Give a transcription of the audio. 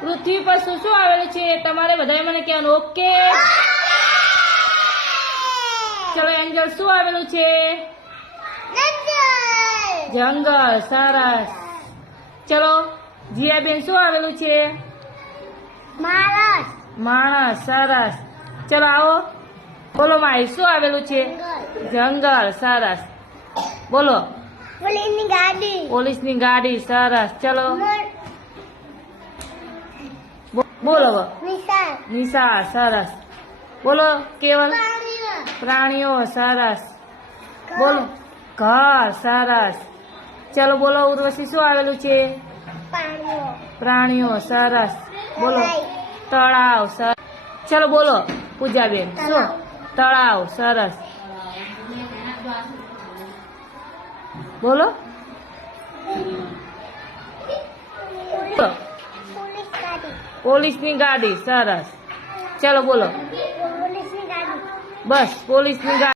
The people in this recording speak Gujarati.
પૃથ્વી પર શું શું આવેલું છે તમારે બધાએ મને કહેવાનું. ઓકે, ચલો એન્જલ શું આવેલું છે? જંગલ. સરસ. ચલો જીયાબેન શું આવેલું છે? માણસ. સરસ. ચલો આવો, બોલો માહી શું આવેલું છે? જંગલ. સરસ. બોલો પોલીસની ગાડી. સરસ. ચલો બોલો નિશા. સરસ. બોલો કેવલ પ્રાણીઓ. સરસ. બોલો ઘર. સરસ. ચલો બોલો ઉર્વશી શું આવેલું છે? પ્રાણીઓ. સરસ. બોલો તળાવ. સરસ. ચલો બોલો પૂજાબેન શું? તળાવ. સરસ. બોલો પોલીસની ગાડી. સરસ. ચલો બોલો બસ પોલીસની ગાડી.